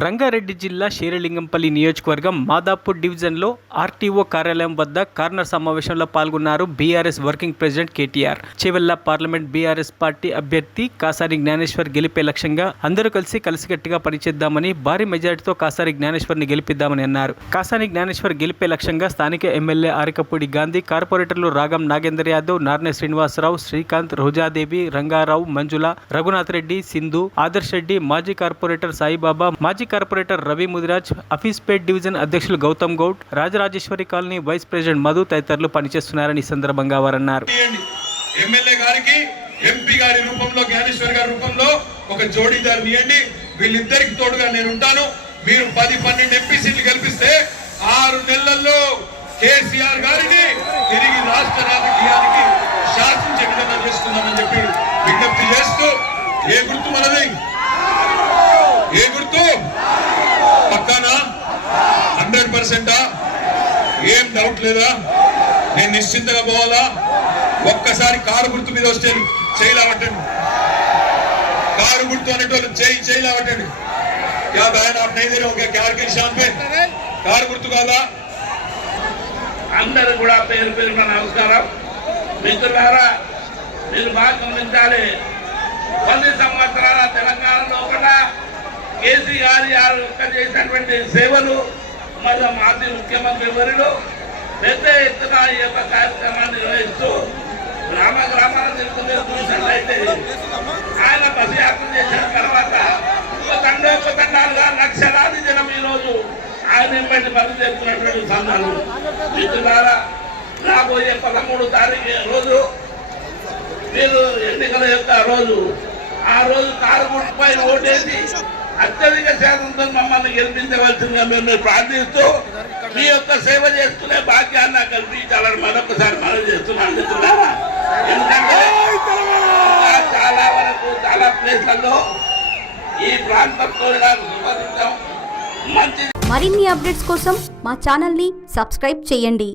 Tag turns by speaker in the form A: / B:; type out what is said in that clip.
A: రంగారెడ్డి జిల్లా శేరిలింగంపల్లి నియోజకవర్గం మాదాపూర్ డివిజన్లో ఆర్టీఓ కార్యాలయం వద్ద కార్నర్ సమావేశంలో పాల్గొన్నారు BRS working president KTR. Chevella parliament BRS party అభ్యర్థి కాసారి జ్ఞానేశ్వర్ గెలిపే లక్ష్యంగా అందరూ కలిసి కలిసికట్టుగా పనిచేద్దామని భారీ మెజారిటీతో కాసారి జ్ఞానేశ్వర్ని గెలిపిద్దామని అన్నారు. కాసారి జ్ఞానేశ్వర్ గెలిపే లక్ష్యంగా స్థానిక ఎమ్మెల్యే ఆరికపూడి గాంధీ కార్పొరేటర్లు రాగం నాగేందర్ యాదవ్ నార్నే శ్రీనివాసరావు శ్రీకాంత్ రోజాదేవి రంగారావు మంజుల రఘునాథ్ రెడ్డి సింధు ఆదర్శ్ రెడ్డి మాజీ కార్పొరేటర్ సాయిబాబా మాజీ మాజీ కార్పొరేటర్ రవి ముదిరాజ్ అఫీస్పేట్ డివిజన్ అధ్యక్షులు Gautam Goud Rajarajeshwari colony vice president Madhu తదితరులు పనిచేస్తున్నారని ఈ సందర్భంగా వారన్నారు.
B: ఎమ్మెల్యే గారికి ఎంపీ గారి రూపంలో జ్ఞానేశ్వర్ గారి రూపంలో ఒక జోడీదారు ఇవ్వండి వీళ్ళిద్దరికి తోడుగా నేను ఉంటాను. మీరు పది పన్నెండు ఎంపీ సీట్లు గెలిపిస్తే ఆరు నెలల్లో కేసీఆర్ గారిని తిరిగి రాష్ట్ర రాజకీయానికి శాసించే విధంగా చేసుకుందామని చెప్పి విజ్ఞప్తి చేస్తూ ఏ గుర్తు మనది ఏ గుర్తు పక్కానా హండ్రెడ్ పర్సెంటా? ఏం డౌట్ లేదా? నేను నిశ్చింతగా పోవాలా? ఒక్కసారి కారు గుర్తు మీద వస్తే చేయలేవట్టండి కారు గుర్తు అనేటువంటి చేయి చేయలేవట్టండి యా దాయన కారు గుర్తు కాదా
C: అందరూ కూడా పేరు పేరు మన అవసరం మిత్రులారా మీరు బాగా గమనించాలి. కొన్ని సంవత్సరాల తెలంగాణలో లోపల కేసీఆర్ గారు చేసినటువంటి సేవలు మరియు మాజీ ముఖ్యమంత్రి వర్యులు పెద్ద ఎత్తున ఈ యొక్క కార్యక్రమాన్ని నిర్వహిస్తూ గ్రామ గ్రామాల తిరుగుతూ చూసినట్లయితే ఆయన పదయాత్ర చేసిన తర్వాత ఒక తండోప లక్షలాది జనం ఈ రోజు ఆయన వెంబడి పని చేస్తున్నటువంటి సందర్భం మిత్రులారా రాబోయే పదమూడు తారీఖు రోజు మీరు ఎన్నికల యొక్క రోజు ఆ రోజు కారు గుర్తుపై ఓటేసి అత్యధిక శాతంతో మమ్మల్ని గెలిపించవలసిందిగా మేము ప్రార్థిస్తూ మీ యొక్క సేవ చేసుకునే భాగ్యాన్ని నాకు కల్పించాలని మరొకసారి మనం చేస్తున్నాను మిత్రులారా ఎందుకంటే చాలా వరకు చాలా ప్లేస్లలో ఈ ప్రాంతంతో నాకు మంచి
D: మరిన్ని అప్డేట్స్ కోసం మా ఛానల్ని సబ్స్క్రైబ్ చేయండి.